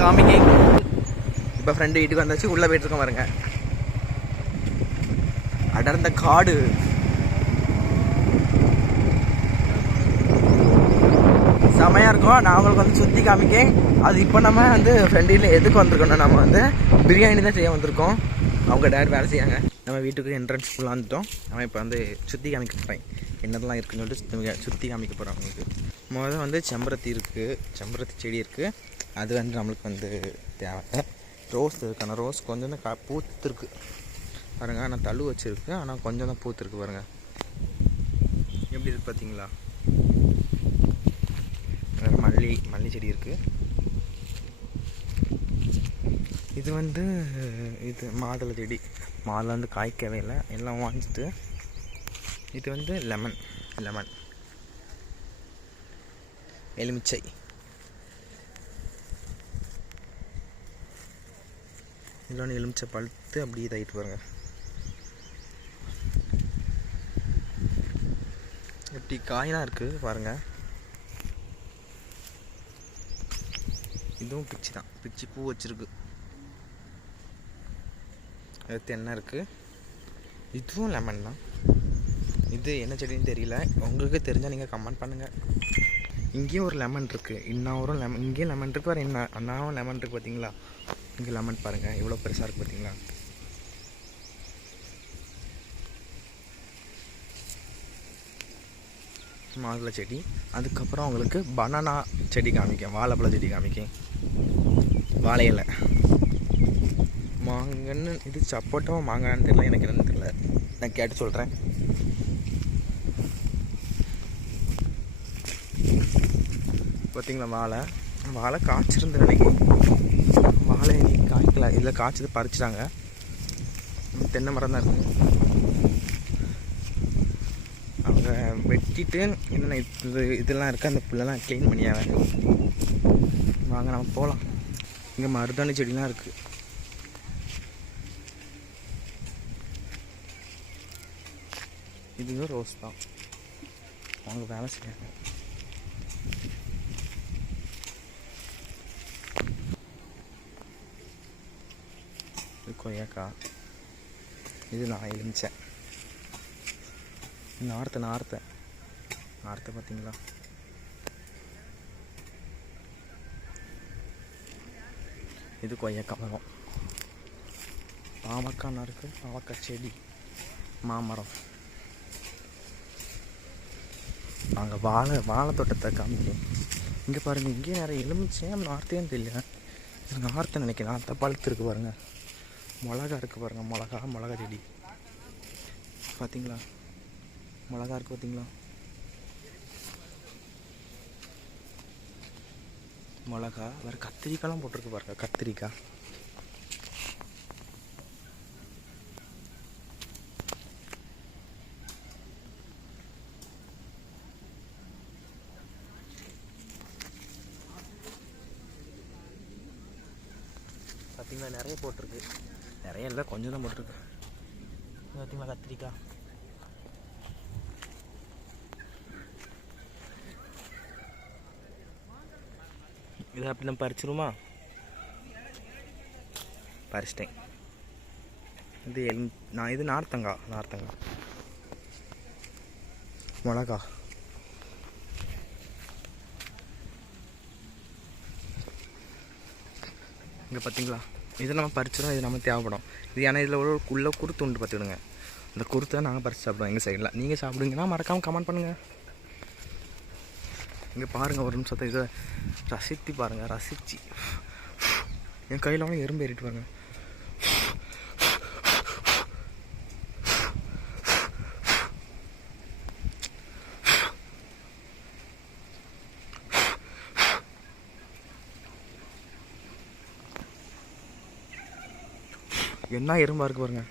காமிங்க இப்போ ஃப்ரெண்டு வீட்டுக்கு வந்தாச்சு உள்ளே போயிட்டு இருக்கோம் பாருங்க. அடர்ந்த காடு. செமையாக இருக்கும். நான் உங்களுக்கு வந்து சுற்றி காமிக்கேன். அது இப்போ நம்ம வந்து ஃப்ரெண்டில் எதுக்கு வந்திருக்கோம்னா நம்ம வந்து பிரியாணி தான் செய்ய வந்திருக்கோம். அவங்க டேட் வேலை செய்யாங்க நம்ம வீட்டுக்கு என்ட்ரன்ஸ் ஃபுல்லாக வந்துட்டோம். நம்ம இப்போ வந்து சுற்றி காமிக்க போகிறேன் என்னதெல்லாம் இருக்குன்னு சொல்லிட்டு சுத்தி- சுற்றி காமிக்க போகிறோம் அவங்களுக்கு முதல்ல வந்து செம்பருத்தி இருக்குது செம்பருத்தி செடி இருக்குது அது வந்து நம்மளுக்கு வந்து தேவை. ரோஸ் இருக்கு ஆனால் ரோஸ் கொஞ்சம் தான் கா பூத்துருக்கு. பாருங்கள் ஆனால் தள்ளு வச்சுருக்கு ஆனால் கொஞ்சம் தான் பூத்துருக்கு பாருங்கள் எப்படி இருக்கு பார்த்தீங்களா மல்லி மல்லி செடி இருக்குது இது வந்து இது மாதுளை செடி. மாதுளை வந்து காய்க்கவே இல்லை. எல்லாம் வாங்கிட்டு இது வந்து லெமன் லெமன் எலுமிச்சை. இதெல்லாம் எலுமிச்சை பழுத்து அப்படியே இதாகிட்டு பாருங்க. எப்படி காயெலாம் இருக்குது பாருங்கள் இதுவும் பிச்சு தான். பிச்சு பூ வச்சுருக்கு. அடுத்து என்ன இருக்குது இதுவும் லெமன் தான். இது என்ன செடின்னு தெரியல. உங்களுக்கு தெரிஞ்சால் நீங்கள் கமெண்ட் பண்ணுங்கள் இங்கேயும் ஒரு லெமன் இருக்குது இன்னாவரும் லெமன் இங்கேயும் லெமன் இருக்குது வேறு என்ன அண்ணாவும் லெமன் இருக்குது பார்த்தீங்களா இங்கே லெமன் பாருங்கள் எவ்வளோ பெருசாக இருக்குது பார்த்தீங்களா மாதுளை செடி. அதுக்கப்புறம் உங்களுக்கு பனானா செடி காமிக்கேன் வாழைப்பழ செடி காமிக்கேன் வாழை இலை. மாங்கன்னு இது சப்போட்டாவும் மாங்கான்னு தெரியல. எனக்கு என்னன்னு தெரியல. நான் கேட்டு சொல்கிறேன் பார்த்தீங்களா வாழை? வாழை காய்ச்சிருந்து நினைக்கிறேன் வாழை இனி காய்க்கல. இதில் காய்ச்சது பறிச்சிட்டாங்க. தென்னை மரம் தான் இருக்குது அவங்க வெட்டிட்டு என்னென்ன இது இதெல்லாம் இருக்குது அந்த புல்லெல்லாம் க்ளீன் பண்ணியாங்க. வாங்க நம்ம போகலாம் இங்கே மருதாணி செடிலாம் இருக்குது இதுவும் ரோஸ் தான். அவங்க வேலை செய்யாங்க கொய்யாக்காய் இது நான் எலுமிச்சேன் நார்த்தை நார்த்தை நார்த்தை பார்த்தீங்களா? இது கொய்யாக்காய் மரம் பாவக்காய் நறுக்கு பாவக்காய் செடி. மாமரம். நாங்கள் வாழை வாழை தோட்டத்தை காமிக்கிறேன். இங்கே பாருங்கள் இங்கேயே நிறைய எலுமிச்சேன் நார்த்தேன்னு தெரியல. நார்த்தை நினைக்கிறேன். நார்த்தை பழுத்துருக்கு பாருங்கள் மிளகா இருக்குது பாருங்கள் மிளகா மிளகா செடி. பார்த்தீங்களா மிளகா இருக்குது பார்த்தீங்களா மிளகா வேறு கத்திரிக்காய்லாம் போட்டிருக்கு பாருங்க கத்திரிக்காய். பார்த்தீங்கன்னா நிறைய போட்டிருக்கு. நிறைய இல்லை கொஞ்சம் தான் போட்டிருக்கு. பார்த்தீங்களா கத்திரிக்காய். இதை அப்படி நம்ம பறிச்சிருமா பறிச்சிட்டேன். இது எல் நான் இது நார்த்தங்காய் நார்த்தங்காய் மிளகா. இங்கே பார்த்தீங்களா இதை நம்ம பறிச்சிடும் இது நம்ம தேவைப்படும். இது ஏன்னா இதில் ஒரு உள்ள குருத்து உண்டு பார்த்துக்கிடுங்க. அந்த குருத்தை நாங்கள் பறித்து சாப்பிடுவோம் எங்கள் சைடில் நீங்கள் சாப்பிடுங்கன்னா மறக்காமல் கமெண்ட் பண்ணுங்கள் இங்கே பாருங்கள் ஒரு நிமிஷத்தை இதை ரசித்து பாருங்கள் ரசித்து என் கையில் அவனும் எறும்பு ஏறிட்டு பாருங்கள் என்ன எறும்பா இருக்குது பாருங்கள்